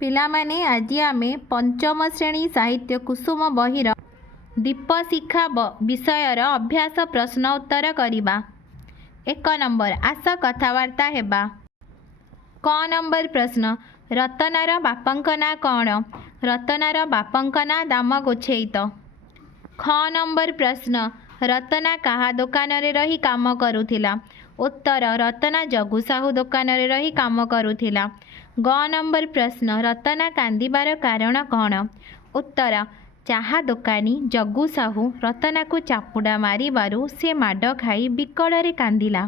पिलामाने आଜି आमे पंचम श्रेणी साहित्य कुसुम बहिर दीपशिखा विषयर अभ्यास प्रश्न उत्तर करिबा। 1 नंबर आस कथावार्ता हेबा। क नंबर प्रश्न रतनार बापंक ना कौन? रतनार बापंक ना दाम गोछेइत। ख नंबर प्रश्न रतना काहा दुकान रे रही काम करुथिला? उत्तर रतना जगु साहू दुकान रे रही काम करुथिला। ग नंबर प्रश्न रतना कांदिबार कारण कौन? उत्तर चाहा दुकानी जगु साहू रतना को चापुड़ा मारिबारु से माड खाई बिकଳରେ कांदिला।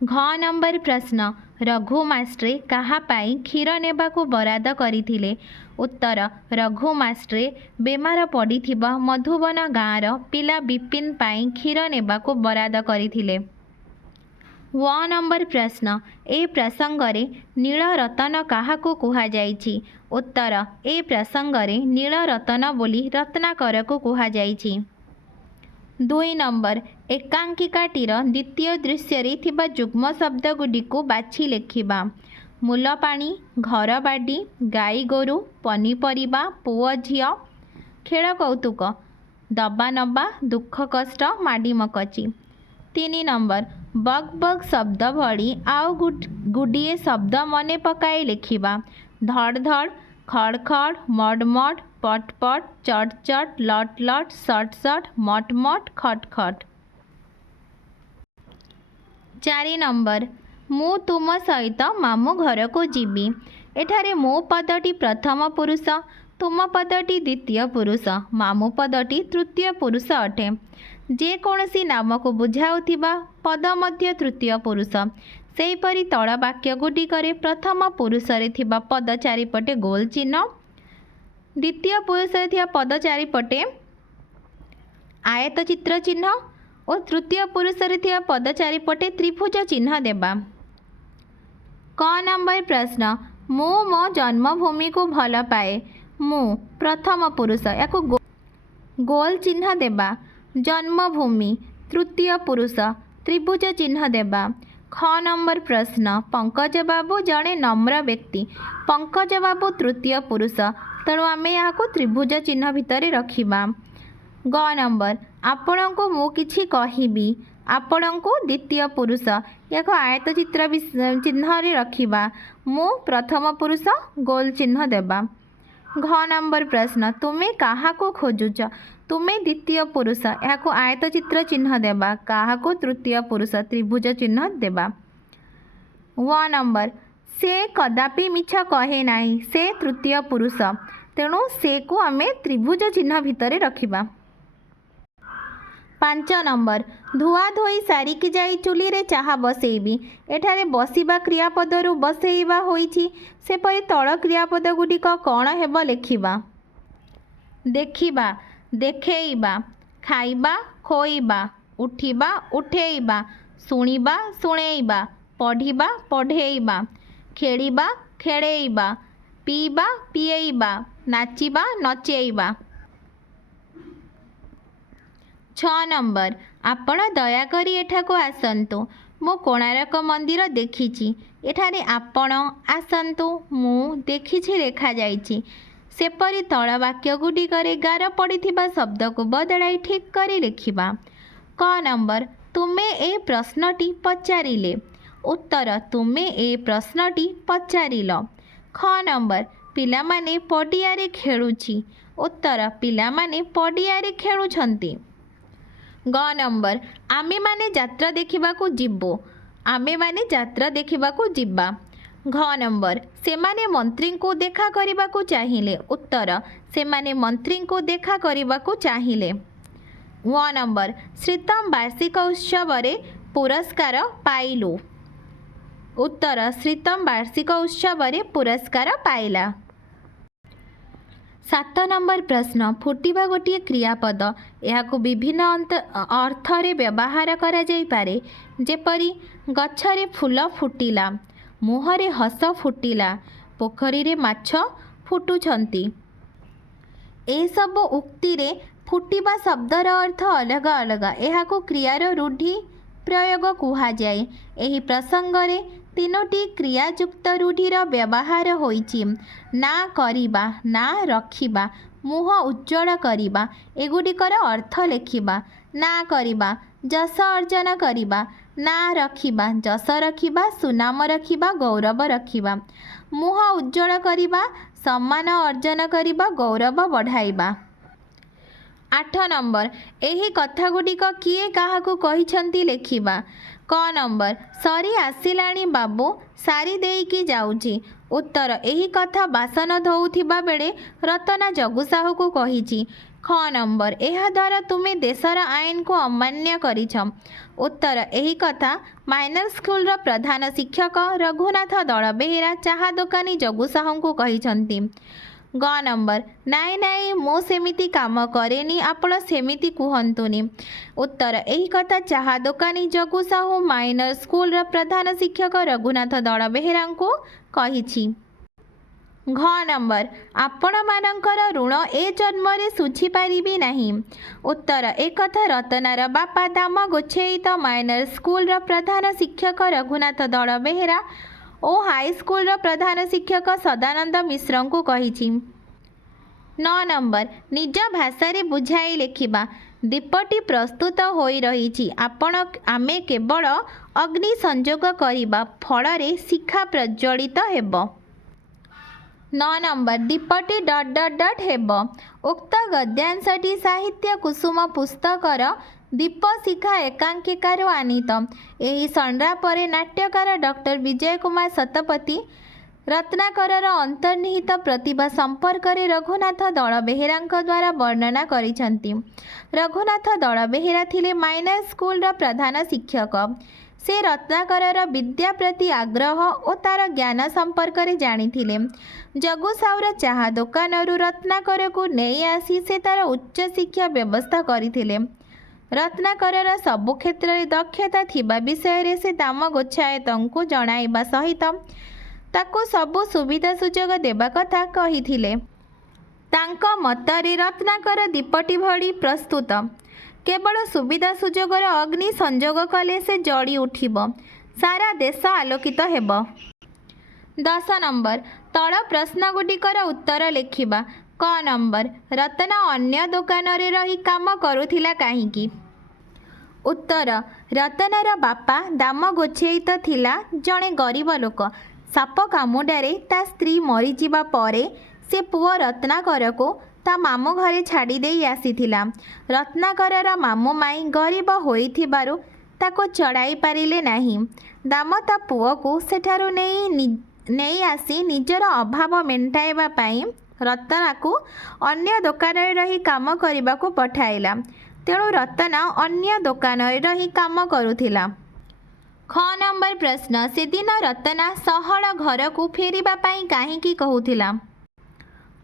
घ नंबर प्रश्न रघु मास्ट्रे काहा पाई क्षीर नेबाकू बराद करिथिले? उत्तर रघु मास्ट्रे बेमार पड़िथिबा मधुबन गाँर पिला विपिन पाई क्षीर नेबाकू बराद करिथिले। व नंबर प्रश्न ए प्रसंगरे नील रतन काहाकू कुहा जाइछि? उत्तर ए प्रसंगरे नील रतन बोली रत्नाकर को कुहा जाइछि। 2 नंबर एकांकिकाटीर द्वितीय दृश्य रे थिबा जुग्म शब्द गुडिको बाछि लेखिबा। मूलपाणी घर बाडी गाई गोरु पनीपरिबा पुओ झियो खेल कौतुक दबा नबा दुख कष्ट माडी मकची। 3 नंबर बग बग शब्द भली आउ गुडिए शब्द मने पकाई लेखिबा। धड़ धड़ खड़ खड़ मड मड पट पट चट चट लट लट सट सट मट मट खट खट। 4 नंबर मु तुम सहित मामू घर को जीवी। एठारे मो पदटी प्रथम पुरुष तुम पदटी द्वितीय पुरुष मामू पदटी तृतीय पुरुष अटे। जे कौनसी नाम को बुझाउथिबा पद मध्य तृतीय पुरुष। सेहीपरि तळ वाक्य गुडिकरे प्रथम पुरुष रे थिबा पद चारिपटे गोल चिन्ह द्वितीय पुरुष रे थिबा पद चारिपटे आयत चित्र चिन्ह और तृतीय पुरुष रे थिबा पद चारिपटे त्रिभुज चिन्ह देबा। क नंबर प्रश्न मु मो जन्मभूमि को भल पाए। मु प्रथम पुरुष याको गोल चिन्ह देबा। जन्मभूमि तृतीय पुरुष त्रिभुज चिन्ह देबा। ख नंबर प्रश्न पंकज बाबू जड़े नम्र व्यक्ति। पंकज बाबू तृतीय पुरुष तेणु आम यहाँ त्रिभुज चिन्ह भितर रखिबा। ग नंबर आपण को मु किछि कहिबी। आपण को द्वितीय पुरुष या आयत चित्र चिन्ह रे रखिबा। मु प्रथम पुरुष गोल चिन्ह देबा। घ नंबर प्रश्न तुमे काहा को खोजुच? तुमे द्वितीय पुरुष या आयत चित्र चिन्ह देबा। काहा को तृतीय पुरुष त्रिभुज चिन्ह देबा। व नंबर से कदापि मिछ कहे नाही से तृतीय पुरुष तेणु से को आमे त्रिभुज चिन्ह भितर रखिबा। 5 नंबर धुआ धोई सारिकी जाई चुली रे चाहा बसेइबी। एठारे बसिबा क्रियापदरु बसेइबा होईछि सेपरि तळ क्रियापद गुडिक कौन हेबो लेखिबा। देखिबा देखेइबा खाइबा खोइबा उठिबा उठेइबा शुणिबा शुणेइबा पढ़िबा पढ़ेइबा खेलिबा खेळेइबा पीबा पिएइबा नाचिबा नचेइबा। 6 नंबर आपण दयाकरी एठाको आसंतु मो कोणार्क मंदिर देखिछि। एठारे आपण आसंतु मु देखिछि लेखा जाइछि। सेपरि तळ वाक्य गुडिकरे गार पड़िथिबा शब्द को बदलाई ठीक करी लिखिबा। क नंबर तुमे ए प्रश्नटी पचारिले। उत्तर तुमे ए प्रश्नटी पचारिल। ख नंबर पिलामाने पडियारे खेलुछि। उत्तर पिलामाने पडियारे खेलुछंती। ग नंबर आमे माने यात्रा देखिबाकू जिब्बो। आमे माने यात्रा देखिबाकू जिब्बा। घ नंबर सेमाने मंत्री को देखा करिबाकू चाहिए। उत्तर सेमाने मंत्री को देखा करिबाकू चाहिए। व नंबर श्रीतम वार्षिक उत्सव रे पुरस्कार पाइलु। उत्तर श्रीतम वार्षिक उत्सव रे पुरस्कार पाइला। 7 नंबर प्रश्न फुटिबा गोटे क्रियापद यह विभिन्न अर्थ रे व्यवहार करा जाई पारे। जेपरी गछरे फूल फुटिला मुहरे हस फुटिला पोखरी रे माछ फुटुछंती। ए सब उक्ति रे फुटिबा शब्दर अर्थ अलग अलग। यह क्रियार रूढ़ि प्रयोग कुहा जाए। एही प्रसंग रे ତିନୋଟି କ୍ରିୟାଯୁକ୍ତ ରୂଢ଼ିର ବ୍ୟବହାର ହୋଇଛି। ନା କରିବା, ନା ରଖିବା, ମୁହଁ ଉଜ୍ଜଳ କରିବା। ଏଗୁଡ଼ିକର ଅର୍ଥ ଲେଖିବା। ନା କରିବା, ଯଶ ଅର୍ଜନ କରିବା। ନା ରଖିବା, ଯଶ ରଖିବା, ସୁନାମ ରଖିବା, ଗୌରବ ରଖିବା। ମୁହଁ ଉଜ୍ଜଳ କରିବା, ସମ୍ମାନ ଅର୍ଜନ କରିବା, ଗୌରବ ବଢ଼ାଇବା। 8 ନମ୍ବର, ଏହି କଥାଗୁଡ଼ିକ କିଏ କାହାକୁ କହିଛନ୍ତି ଲେଖିବା। କ ନମ୍ବର, ସରି ଆସିଲାଣି ବାବୁ, ସାରି ଦେଇକି ଯାଉଛି। ଉତ୍ତର, ଏହି କଥା ବାସନ ଧୋଉଥିବା ବେଳେ ରତନା ଜଗୁ ସାହୁକୁ କହିଛି। ଖ ନମ୍ବର, ଏହାଦ୍ୱାରା ତୁମେ ଦେଶର ଆଇନକୁ ଅମାନ୍ୟ କରିଛ। ଉତ୍ତର, ଏହି କଥା ମାଇନର ସ୍କୁଲର ପ୍ରଧାନ ଶିକ୍ଷକ ରଘୁନାଥ ଦଳବେହେରା ଚାହା ଦୋକାନୀ ଜଗୁ ସାହୁଙ୍କୁ କହିଛନ୍ତି। ଗ ନମ୍ବର, ନାଇଁ ନାଇଁ ମୁଁ ସେମିତି କାମ କରେନି, ଆପଣ ସେମିତି କୁହନ୍ତୁନି। ଉତ୍ତର, ଏହି କଥା ଚାହା ଦୋକାନୀ ଜଗୁ ସାହୁ ମାଇନର ସ୍କୁଲର ପ୍ରଧାନ ଶିକ୍ଷକ ରଘୁନାଥ ଦଳବେହେରାଙ୍କୁ କହିଛି। ଘ ନମ୍ବର, ଆପଣମାନଙ୍କର ଋଣ ଏ ଜନ୍ମରେ ଶୁଝିପାରିବି ନାହିଁ। ଉତ୍ତର, ଏକଥା ରତନାର ବାପା ଦାମ ଗୋଛେଇତ ମାଇନର ସ୍କୁଲର ପ୍ରଧାନ ଶିକ୍ଷକ ରଘୁନାଥ ଦଳବେହେରା ଓ ହାଇସ୍କୁଲର ପ୍ରଧାନ ଶିକ୍ଷକ ସଦାନନ୍ଦ ମିଶ୍ରଙ୍କୁ କହିଛି। 9 ନମ୍ବର, ନିଜ ଭାଷାରେ ବୁଝାଇ ଲେଖିବା। ଦୀପଟି ପ୍ରସ୍ତୁତ ହୋଇ ରହିଛି, ଆମେ କେବଳ ଅଗ୍ନି ସଂଯୋଗ କରିବା, ଫଳରେ ଶିଖା ପ୍ରଜ୍ୱଳିତ ହେବ। 9 ନମ୍ବର, ଦୀପଟି ... ହେବ। ଉକ୍ତ ଗଦ୍ୟାଂଶଟି ସାହିତ୍ୟ କୁସୁମ ପୁସ୍ତକର ଦୀପଶିଖା ଏକାଙ୍କିକାରୁ ଆନୀତ। ଏହି ସଂଳାପରେ ନାଟ୍ୟକାର ଡକ୍ଟର ବିଜୟ କୁମାର ଶତପଥୀ ରତ୍ନାକରର ଅନ୍ତର୍ନିହିତ ପ୍ରତିଭା ସମ୍ପର୍କରେ ରଘୁନାଥ ଦଳବେହେରାଙ୍କ ଦ୍ୱାରା ବର୍ଣ୍ଣନା କରିଛନ୍ତି। ରଘୁନାଥ ଦଳବେହେରା ଥିଲେ ମାଇନର ସ୍କୁଲର ପ୍ରଧାନ ଶିକ୍ଷକ। ସେ ରତ୍ନାକରର ବିଦ୍ୟା ପ୍ରତି ଆଗ୍ରହ ଓ ତା'ର ଜ୍ଞାନ ସମ୍ପର୍କରେ ଜାଣିଥିଲେ। ଜଗୁ ସାହୁର ଚାହା ଦୋକାନରୁ ରତ୍ନାକରକୁ ନେଇ ଆସି ସେ ତା'ର ଉଚ୍ଚଶିକ୍ଷା ବ୍ୟବସ୍ଥା କରିଥିଲେ। ରତ୍ନାକରର ସବୁ କ୍ଷେତ୍ରରେ ଦକ୍ଷତା ଥିବା ବିଷୟରେ ସେ ଦାମ ଗୋଛାୟତଙ୍କୁ ଜଣାଇବା ସହିତ ତାକୁ ସବୁ ସୁବିଧା ସୁଯୋଗ ଦେବା କଥା କହିଥିଲେ। ତାଙ୍କ ମତରେ ରତ୍ନାକର ଦୀପଟି ଭଳି ପ୍ରସ୍ତୁତ। କେବଳ ସୁବିଧା ସୁଯୋଗର ଅଗ୍ନି ସଂଯୋଗ କଲେ ସେ ଜଳି ଉଠିବ, ସାରା ଦେଶ ଆଲୋକିତ ହେବ। 10 ନମ୍ବର, ତଳ ପ୍ରଶ୍ନଗୁଡ଼ିକର ଉତ୍ତର ଲେଖିବା। କ ନମ୍ବର, ରତନା ଅନ୍ୟ ଦୋକାନରେ ରହି କାମ କରୁଥିଲା କାହିଁକି? ଉତ୍ତର, ରତନାର ବାପା ଦାମ ଗୋଛେଇତ ଥିଲା ଜଣେ ଗରିବ ଲୋକ। ସାପ କାମୁଡ଼ାରେ ତା ସ୍ତ୍ରୀ ମରିଯିବା ପରେ ସେ ପୁଅ ରତ୍ନାକରକୁ ତା ମାମୁଁ ଘରେ ଛାଡ଼ି ଦେଇ ଆସିଥିଲା। ରତ୍ନାକରର ମାମୁଁ ମାଇଁ ଗରିବ ହୋଇଥିବାରୁ ତାକୁ ଚଳାଇ ପାରିଲେ ନାହିଁ। ଦାମ ତା ପୁଅକୁ ସେଠାରୁ ନେଇ ଆସି ନିଜର ଅଭାବ ମେଣ୍ଟାଇବା ପାଇଁ ରତନାକୁ ଅନ୍ୟ ଦୋକାନରେ ରହି କାମ କରିବାକୁ ପଠାଇଲା। ତେଣୁ ରତନା ଅନ୍ୟ ଦୋକାନରେ ରହି କାମ କରୁଥିଲା। ଖ ନମ୍ବର ପ୍ରଶ୍ନ, ସେଦିନ ରତନା ସହଳ ଘରକୁ ଫେରିବା ପାଇଁ କାହିଁକି କହୁଥିଲା?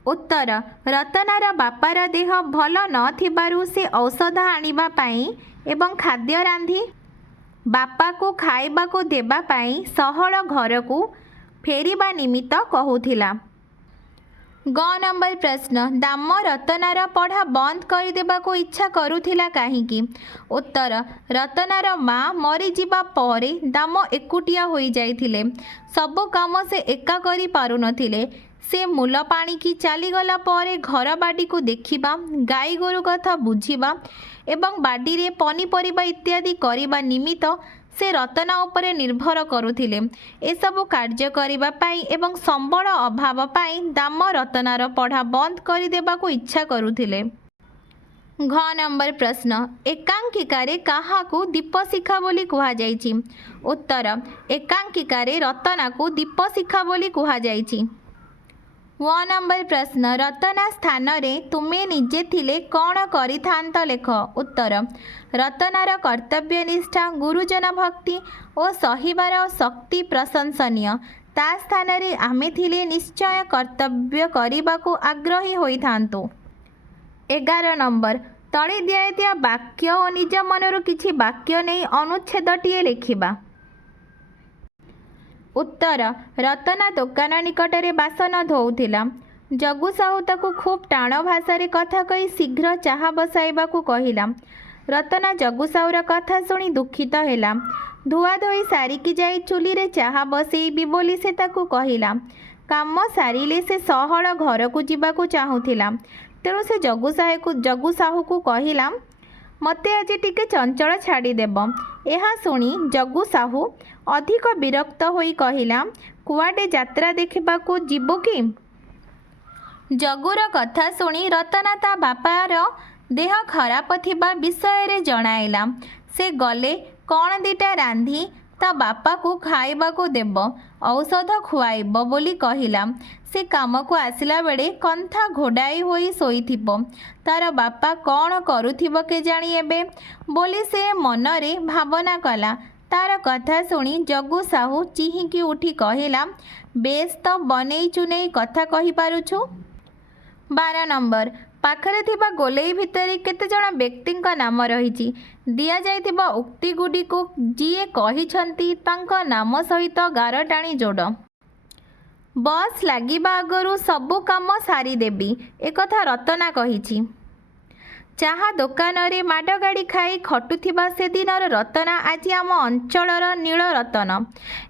ଉତ୍ତର, ରତନାର ବାପାର ଦେହ ଭଲ ନଥିବାରୁ ସେ ଔଷଧ ଆଣିବା ପାଇଁ ଏବଂ ଖାଦ୍ୟ ରାନ୍ଧି ବାପାକୁ ଖାଇବାକୁ ଦେବା ପାଇଁ ସହଳ ଘରକୁ ଫେରିବା ନିମିତ୍ତ କହୁଥିଲା। ଗ ନମ୍ବର ପ୍ରଶ୍ନ, ଦାମ ରତନାର ପଢ଼ା ବନ୍ଦ କରିଦେବାକୁ ଇଚ୍ଛା କରୁଥିଲା କାହିଁକି? ଉତ୍ତର, ରତନାର ମା ମରିଯିବା ପରେ ଦାମ ଏକୁଟିଆ ହୋଇଯାଇଥିଲେ। ସବୁ କାମ ସେ ଏକା କରିପାରୁନଥିଲେ। ସେ ମୂଲ ପାଣିକି ଚାଲିଗଲା ପରେ ଘର ବାଡ଼ିକୁ ଦେଖିବା, ଗାଈ ଗୋରୁ କଥା ବୁଝିବା ଏବଂ ବାଡ଼ିରେ ପନିପରିବା ଇତ୍ୟାଦି କରିବା ନିମିତ୍ତ ସେ ରତନା ଉପରେ ନିର୍ଭର କରୁଥିଲେ। ଏସବୁ କାର୍ଯ୍ୟ କରିବା ପାଇଁ ଏବଂ ସମ୍ବଳ ଅଭାବ ପାଇଁ ଦାମ ରତନାର ପଢ଼ା ବନ୍ଦ କରିଦେବାକୁ ଇଚ୍ଛା କରୁଥିଲେ। ଘ ନମ୍ବର ପ୍ରଶ୍ନ, ଏକାଙ୍କିକାରେ କାହାକୁ ଦୀପଶିଖା ବୋଲି କୁହାଯାଇଛି? ଉତ୍ତର, ଏକାଙ୍କିକାରେ ରତନାକୁ ଦୀପଶିଖା ବୋଲି କୁହାଯାଇଛି। ୱ ନମ୍ବର ପ୍ରଶ୍ନ, ରତନା ସ୍ଥାନରେ ତୁମେ ନିଜେ ଥିଲେ କ'ଣ କରିଥାନ୍ତ ଲେଖ। ଉତ୍ତର, ରତନାର କର୍ତ୍ତବ୍ୟନିଷ୍ଠା, ଗୁରୁଜନ ଭକ୍ତି ଓ ସହିବାର ଶକ୍ତି ପ୍ରଶଂସନୀୟ। ତା ସ୍ଥାନରେ ଆମେ ଥିଲେ ନିଶ୍ଚୟ କର୍ତ୍ତବ୍ୟ କରିବାକୁ ଆଗ୍ରହୀ ହୋଇଥାନ୍ତୁ। 11 ନମ୍ବର, ତଳେ ଦିଆଯାଇଥିବା ବାକ୍ୟ ଓ ନିଜ ମନରୁ କିଛି ବାକ୍ୟ ନେଇ ଅନୁଚ୍ଛେଦଟିଏ ଲେଖିବା। ଉତ୍ତର, ରତନା ଦୋକାନ ନିକଟରେ ବାସନ ଧୋଉଥିଲା। ଜଗୁ ସାହୁ ତାକୁ ଖୁବ୍ ଟାଣ ଭାଷାରେ କଥା କହି ଶୀଘ୍ର ଚାହା ବସାଇବାକୁ କହିଲା। ରତନା ଜଗୁ ସାହୁର କଥା ଶୁଣି ଦୁଃଖିତ ହେଲା। ଧୁଆଧୋଇ ସାରିକି ଯାଇ ଚୁଲିରେ ଚାହା ବସେଇବି ବୋଲି ସେ ତାକୁ କହିଲା। କାମ ସାରିଲେ ସେ ସହଳ ଘରକୁ ଯିବାକୁ ଚାହୁଁଥିଲା। ତେଣୁ ସେ ଜଗୁ ସାହୁକୁ କହିଲା, ମୋତେ ଆଜି ଟିକେ ଚଞ୍ଚଳ ଛାଡ଼ିଦେବ। ଏହା ଶୁଣି ଜଗୁ ସାହୁ ଅଧିକ ବିରକ୍ତ ହୋଇ କହିଲା, କୁଆଡ଼େ ଯାତ୍ରା ଦେଖିବାକୁ ଯିବୁ କି? ଜଗୁର କଥା ଶୁଣି ରତନା ତା ବାପାର ଦେହ ଖରାପ ଥିବା ବିଷୟରେ ଜଣାଇଲା। ସେ ଗଲେ କ'ଣ ଦିଟା ରାନ୍ଧି ତା ବାପାକୁ ଖାଇବାକୁ ଦେବ, ଔଷଧ ଖୁଆଇବ ବୋଲି କହିଲା। ସେ କାମକୁ ଆସିଲା ବେଳେ କନ୍ଥା ଘୋଡ଼ାଇ ହୋଇ ଶୋଇଥିବ। ତାର ବାପା କ'ଣ କରୁଥିବ କେଜାଣି ଏବେ ବୋଲି ସେ ମନରେ ଭାବନା କଲା। ତାର କଥା ଶୁଣି ଜଗୁ ସାହୁ ଚିହିଁକି ଉଠି କହିଲା, ବେଶ୍ ତ ବନେଇ ଚୁନେଇ କଥା କହିପାରୁଛୁ। 12 ନମ୍ବର। ପାଖରେ ଥିବା ଗୋଲେଇ ଭିତରେ କେତେଜଣ ବ୍ୟକ୍ତିଙ୍କ ନାମ ରହିଛି। ଦିଆଯାଇଥିବା ଉକ୍ତିଗୁଡ଼ିକୁ ଯିଏ କହିଛନ୍ତି ତାଙ୍କ ନାମ ସହିତ ଗାର ଟାଣି ଯୋଡ଼। ବସ୍ ଲାଗିବା ଆଗରୁ ସବୁ କାମ ସାରିଦେବି, ଏକଥା ରତନା କହିଛି। ଚାହା ଦୋକାନରେ ମାଡ଼ଗାଡ଼ି ଖାଇ ଖଟୁଥିବା ସେଦିନର ରତନା ଆଜି ଆମ ଅଞ୍ଚଳର ନୀଳରତନ,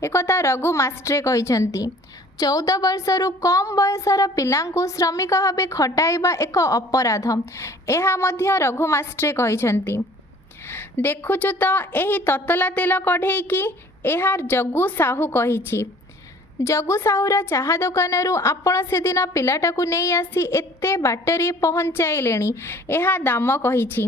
ଏକଥା ରଘୁ ମାଷ୍ଟ୍ରେ କହିଛନ୍ତି। 14 ବର୍ଷରୁ କମ୍ ବୟସର ପିଲାଙ୍କୁ ଶ୍ରମିକ ଭାବେ ଖଟାଇବା ଏକ ଅପରାଧ, ଏହା ମଧ୍ୟ ରଘୁ ମାଷ୍ଟ୍ରେ କହିଛନ୍ତି। ଦେଖୁଛୁ ତ ଏହି ତତଲା ତେଲ କଢ଼େଇକି, ଏହା ଜଗୁ ସାହୁ କହିଛି। ଜଗୁ ସାହୁର ଚାହା ଦୋକାନରୁ ଆପଣ ସେଦିନ ପିଲାଟାକୁ ନେଇ ଆସି ଏତେ ବାଟରେ ପହଞ୍ଚାଇଲେଣି, ଏହା ଦାମ କହିଛି।